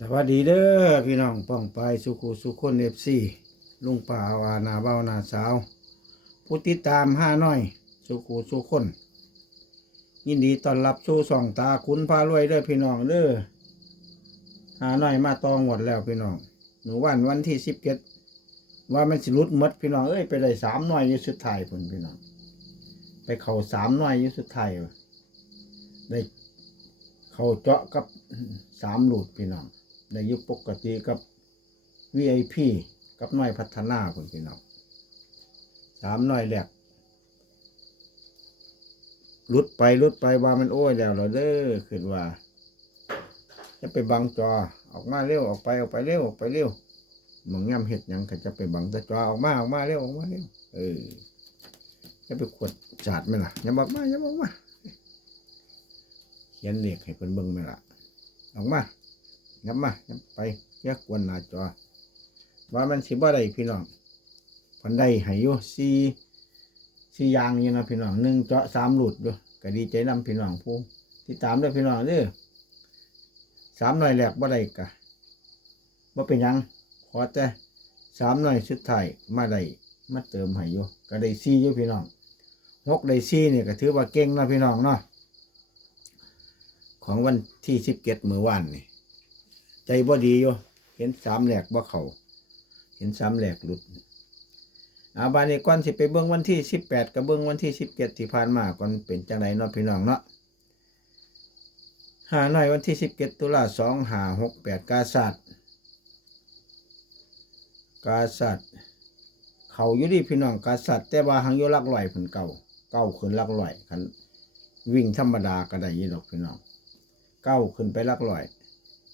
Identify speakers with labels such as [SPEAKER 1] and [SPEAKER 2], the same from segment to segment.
[SPEAKER 1] สวัสดีเด้อพี่น้องป้องไปสุขุสุคนเอฟซีลุงป่าวานาเบ้านาสาวผู้ติดตามห้าน้อย สุขุสุคน ยินดีต้อนรับสู่สองตาคุณพารวยเด้อพี่น้องเด้อห้าน้อยมาตองหมดแล้วพี่น้องหนูวันวันที่สิบเจ็ดว่ามันสิรุดมดพี่น้องเอ้ยไปได้สามน้อยยู่สุดท้ายพุ่นพี่น้องไปเข่าสามน้อยยู่สุดท้ายได้เข่าเจาะกับสามหลุดพี่น้อง ได้อยุคปกติกับ VIP กับน้อยพัฒนาคนพี่น้องสามน้อยแหลกลุดไปลุดไปว่ามันโอ้ยแล้วเหราเด้อขึ้นว่า จะไปบังจอออกมาเร็วออกไปออกไปเร็วออกไปเร็วมองย่ำเห็ดยังก็จะไปบังตะจอออกมาออกมาเร็วออกมาเร็วเออจะไปขวดจาดไหมล่ะอย่าบอกมาอย่าบอกมาเขียนเลขให้เพิ่นเบิ่งไหมล่ะออกมา ยับมายับไปยกกวนหน้าจอ ว่ามันสิบ่ได้พี่น้องเพันได้ให้อยู่สี่สี่อย่างยู่นะพี่น้องหนึ่งเจาะสามหลุดอยู่ก็ดีใจนำพี่น้องผู้ที่ตามด้วยพี่น้องเด้อสามหน่อยแหลกบ่ได้กะบ่เป็นยังขอแต่สามหน่อยสุดท้ายมาได้มาเติมให้อยู่ก็ได้สี่อยู่พี่น้องหกได้สี่เนี่ยก็ถือว่าเก่งนะพี่น้องเนาะของวันที่สิบเจ็ดมือวานนี่ ใจบ่ดีอยู่เห็นสามแหลกบ่เขาเห็นสามแหลกหลุดอาบานนี้ก่อนสิไปเบิ้องวันที่สิบแปดกับเบิ้องวันที่สิบเจ็ดที่ผ่านมาก่อนเป็นจังไรเนาะพี่น้องเนาะหาหน่อยวันที่สิบเจ็ดตุลาสองหาหกแปดกาสัตกาสัตเขาอยู่ดีพี่น้องกาสัตแต่ว่าหังยู่หลักลอยผนเก่าเก่าขึ้นลักลอยคันวิ่งธรรมดาก็ได้ยี่ดอกพี่น้องเก้าขึ้นไปลักร้อย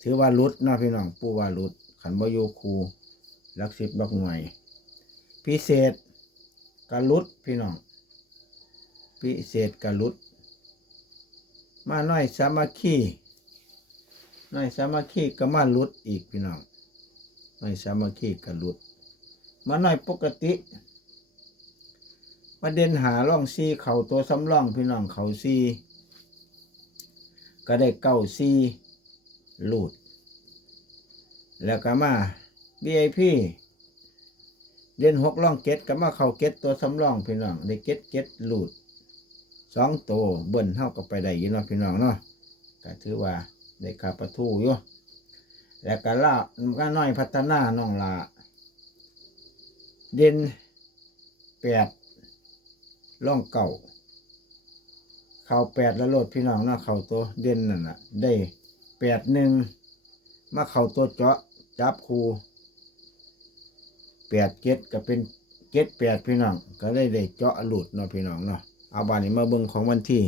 [SPEAKER 1] ถือว่ารุดนะพี่น้องปูว่ารุดขันบอยูครูลักสิบบักหน่วย พิเศษกะลุดพี่น้อง พิเศษกะลุด มาน้อยสามัคคีน้อยสามัคคีก็มาลุดอีกพี่น้องน้อยสามัคคีกะลุด มาน้อยปกติประเด็นหาร่องซีเข่าตัวสำร่องพี่น้องเข่าซีก็ได้เก้าซีลูด แล้วก็มา BIP เดือนหกล่องเก็ตก็มาเข้าเก็ตตัวสำรองพี่น้องได้เก็ตเก็ตลูดสองตัวเบิ้นเท่ากับไปได้ยินเนาะพี่น้องเนาะก็ถือว่าได้ขาประทูอยู่แล้วก็ล่าก็น้อยพัฒนาน้องลาเด่นแปดล่องเก่าเข่าแปดแล้วโลดพี่น้องเนาะเข่าตัวเด่นนั่นน่ะ ได้แปดหนึ่งมาเข่าตัวเจาะ จับคูแปดเจ็ดก็เป็นเจ็ดแปดพี่น้อง ก็ได้ได้เจาะหลุดเนาะพี่น้องเนาะเอาบานนี้มาเบิ่งของวันที่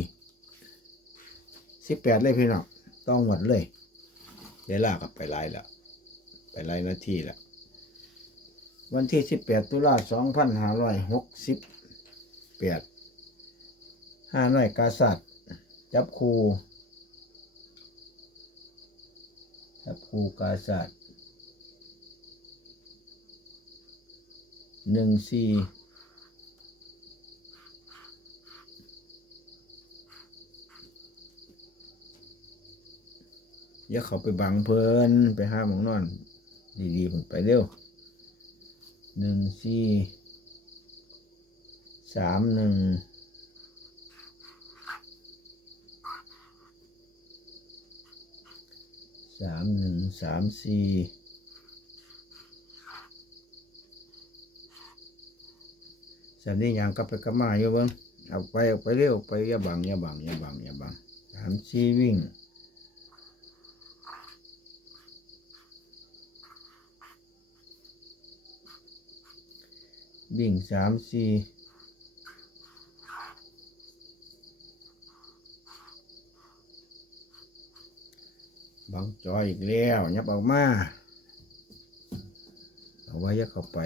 [SPEAKER 1] สิบแปดเลยพี่น้องต้องหมดเลยเดี๋ยวลากับไปไล่ละไปไล่นาทีละวันที่สิบแปดตุลาสองพันห้าร้อยหกสิบแปดห้าน่อยกาสัตจับคูจับคูกาสัตว์ หนึ่งสี่อย่าเขาไปบังเพลินไปห้าหมองนอน ดีๆผมไปเร็วหนึ่งสี่สามหนึ่งสามหนึ่งสามสี่ สันนี้ยังกลับไปกลับมาอยู่เบิ้งเอาไปเอาไปเร็วไปอย่าบังอย่าบังอย่าบังอย่าบังสามสี่วิ่งวิ่งสามสี่บังจอยอีกแล้วยับออกมาเอาไว้ยักเข้าไป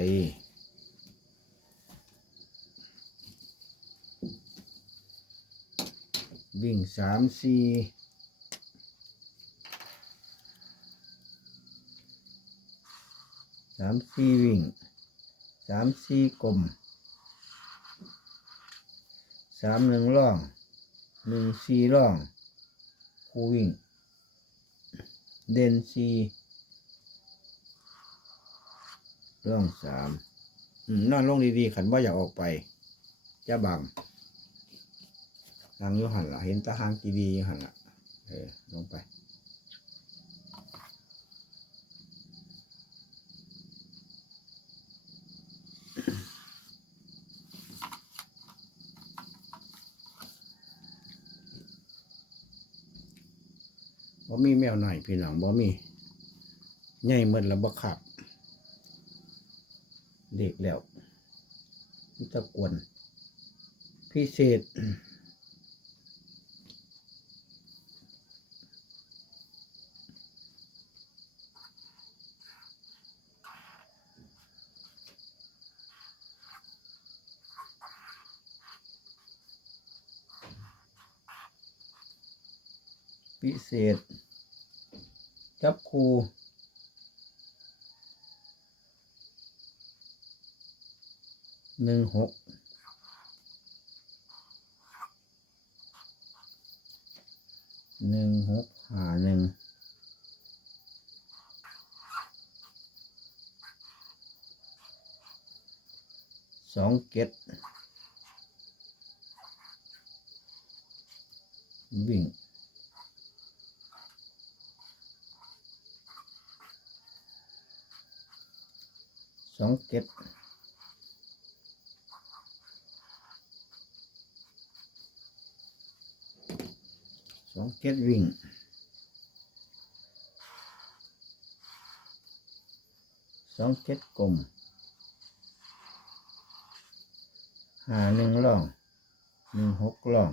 [SPEAKER 1] วิ่งสามสี่สามสี่วิ่งสามสี่กลมสามหนึ่งร่องหนึ่งสี่ร่องคู่วิ่ง เด่นสี่ร่องสามอืมนอนลงดีๆขันว่าอยากออกไปจะบัง นางยูหันละเห็นตาหางกีดีอยู่หันละเออลงไปบ่มีแมวหน่อยพี่น้องบ่มีใหญ่หมดแล้วบ่ขับเด็กแล้วมีตะกวนพิเศษ พิ เศษ จับครูหนึ่งหกหนึ่งหกหาหนึ่งสองเก็ดวิ่ง สองเก็ดสองเก็ดวิ่งสองเก็ดกลมหาหนึ่งล่องหนึ่งหกล่อง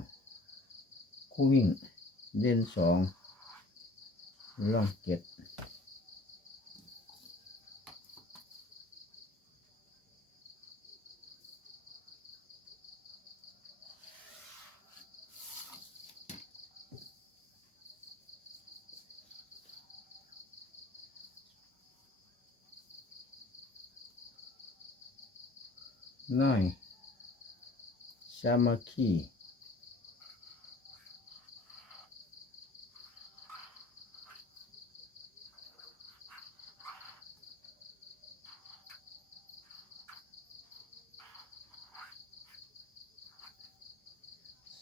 [SPEAKER 1] คู่วิ่งเด่นสองล่องเก็ด น้อยสามัคคี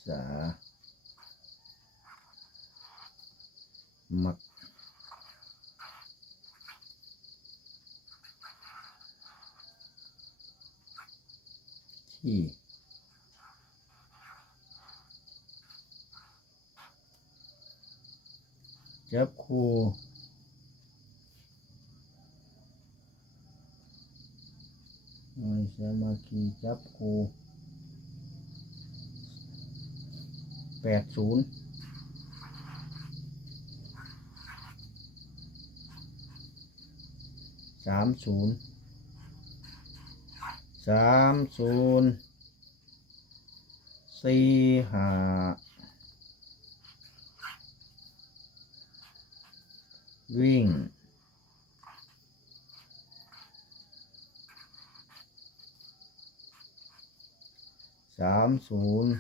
[SPEAKER 1] สามัค คีจับคู่น้อยสามัคคีจับคู่แปดศูนย์สามศูนย์ สามศูนย์สี่ห้าวิ่งสามศูนย์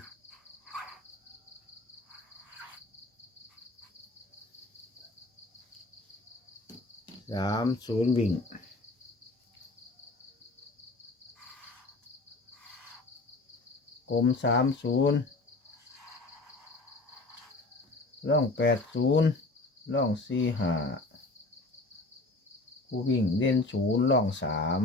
[SPEAKER 1] สามศูนย์วิ่ง กลมสามศูนย์ร่องแปดศูนย์ร่องสี่ห้าผู้วิ่งเด่นศูนย์ร่องสาม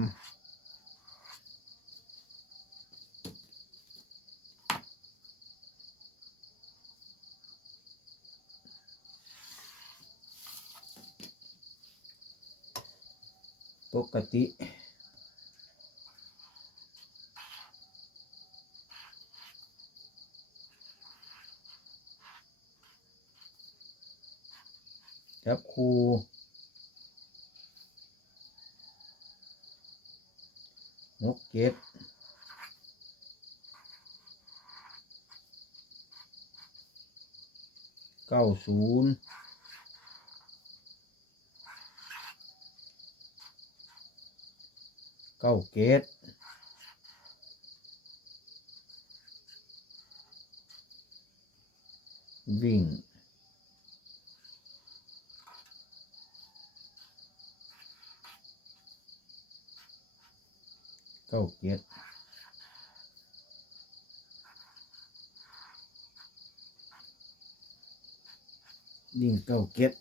[SPEAKER 1] ปกติ จับคูนกเก็ดเก้าศูนย์เก้าเก็ดวิ่ง ส เก้าเจ็ดวิ่งเก้าเจ็ด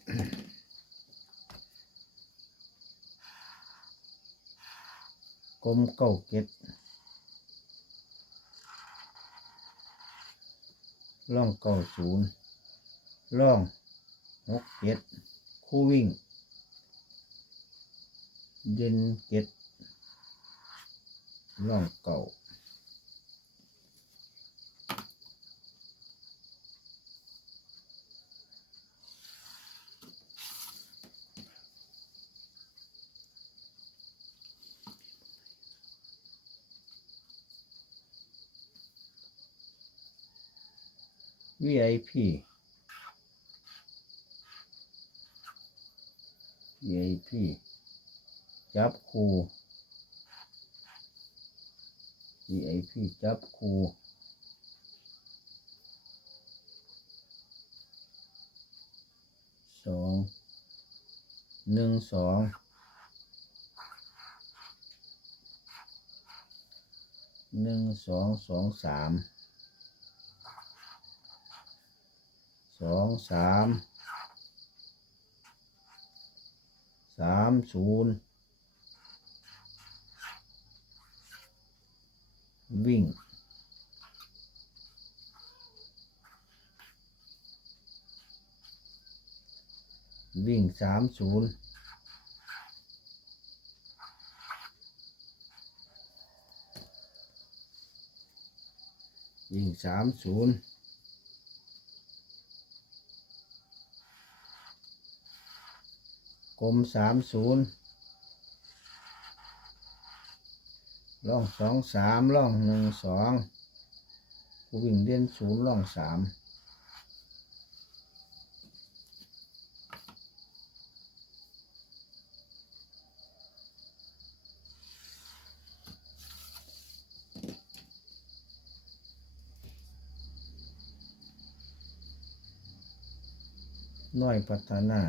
[SPEAKER 1] กลมเก้าเจ็ดล่องเก้าศูนย์ล่องหกเจ็ดคู่วิ่ง เย็นเจ็ด ล่องเก่า VIP VIP จับคู VIP จับคูสองหนึ่งสองหนึ่งสองสองสามสองสามสามศูนย์ วิ่ง วิ่งสามศูนย์วิ่งสามศูนย์กลมสามศูนย์ ล่องสองสามล่องหนึ่งสองกูวิ่งเด่นศูนย์ล่องสามน้อยพัฒนา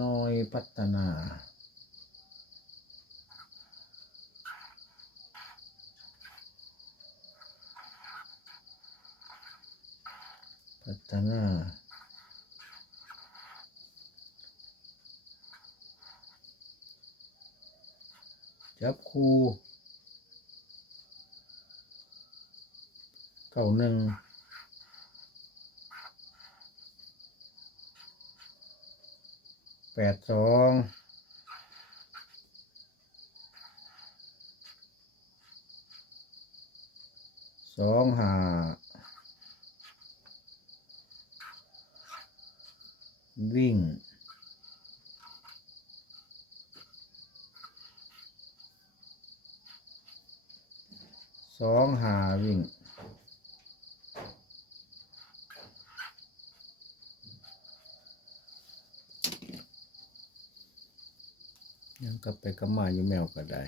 [SPEAKER 1] น้อย พัฒนา พัฒนา จับคูเก้าหนึ่ง แปดสองสองห้าวิ่งสองหาวิ่ง ยังกลับไปกับมาอยู่แมวก็ได้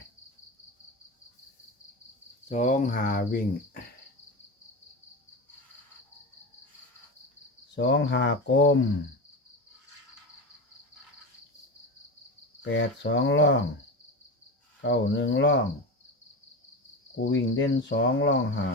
[SPEAKER 1] สองหาวิ่งสองหากลมแปดสองล่องเก้าหนึ่งล่อง กูวิ่งเด่นสองล่องหา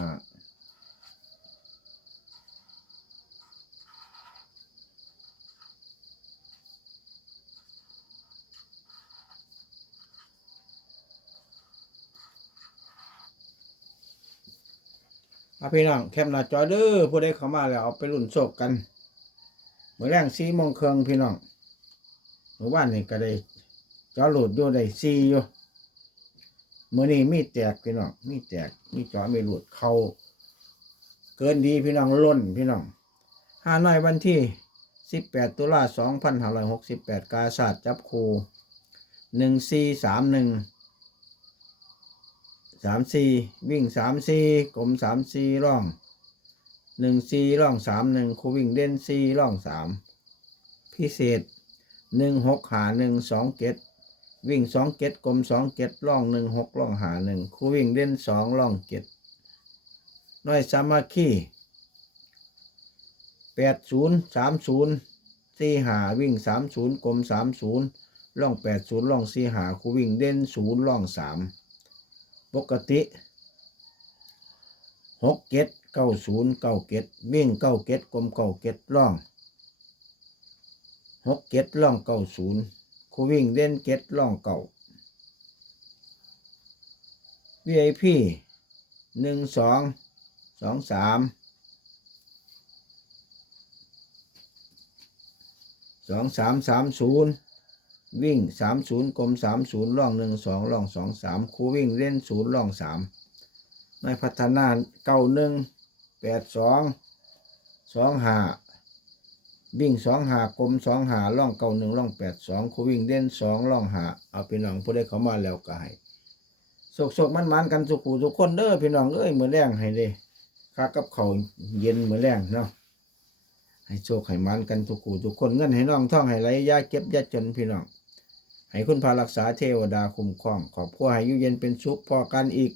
[SPEAKER 1] อาพี่น้องแคมหน้าจอเด้อผู้ใดเข้ามาแล้วเอาไปรุ่นโศกกันเมื่อแรงสี่โมงเครึ่งพี่น้องเมื่อวานนี่ก็ได้จอหลุดอยู่ได้สี่อยู่เมื่อนี้มีแตกพี่น้องมีแตกมีจอมีหลุดเขาเกินดีพี่น้องล้นพี่น้องห้าน้อยวันที่สิบแปดตุลาสองพันห้าร้อยหกสิบแปดกาศาสตร์จับคูหนึ่งสี่สามหนึ่ง สามสี่วิ่งสามสี่กลมสามสี่ร่องหนึ่งสี่ร่องสามหนึ่งคูวิ่งเด่นสี่ร่องสามพิเศษหนึ่งหกหาหนึ่งสองเกตวิ่งสองเก็ดกลมสองเก็ดล่องหนึ่งหกล่องหาหนึ่งครูวิ่งเล่นสองล่องเก็ดน้อยสามัคคีแปดศูนย์สามศูนย์สี่หาวิ่งสามศูนย์กลมสามศูนย์ล่องแปดศูนย์ล่องสี่หาคูวิ่งเด่นศูนย์ล่องสาม ปกติหกเก็ดเก้าศูนย์เก้าเก็ดวิ่งเก้าเก็ดกลมเก้าเก็ดล่องหกเก็ดล่องเก้าศูนย์คูวิ่งเด่นเก็ดล่องเก้า VIP หนึ่งสองสองสามสองสามสามศูนย์ วิ่งสามศูนย์กลมสามศูนย์ล่องหนึ่งสองล่องสองสามครูวิ่งเล่นศูนย์ล่องสามไม่พัฒนาเก้าหนึ่งแปดสองสองหาวิ่งสองหากลมสองหาล่องเก้าหนึ่งล่องแปดสองครูวิ่งเล่นสองล่องหาเอาไปน้องผู้ได้เขามาแล้วก็ให้โศกโศกมันมันกันสุขูทุกคนเด้อพี่น้องเอ้ยมือแรงให้เด้ค่ากับเขาเย็นมือแรงเนาะให้โชคให้มันกันทุกคู่ทุกคนเงินให้น้องท่องให้ไหลยาเก็บยาจนพี่น้อง ให้คุณพารักษาเทวดาคุ้มครอง ขอบครัวให้อยู่เย็นเป็นสุขพอกันอีก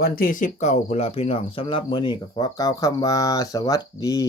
[SPEAKER 1] วันที่สิบเก้าพุลาพี่น้องสำหรับมื้อนี้ก็ขอกล่าวคำว่าสวัสดี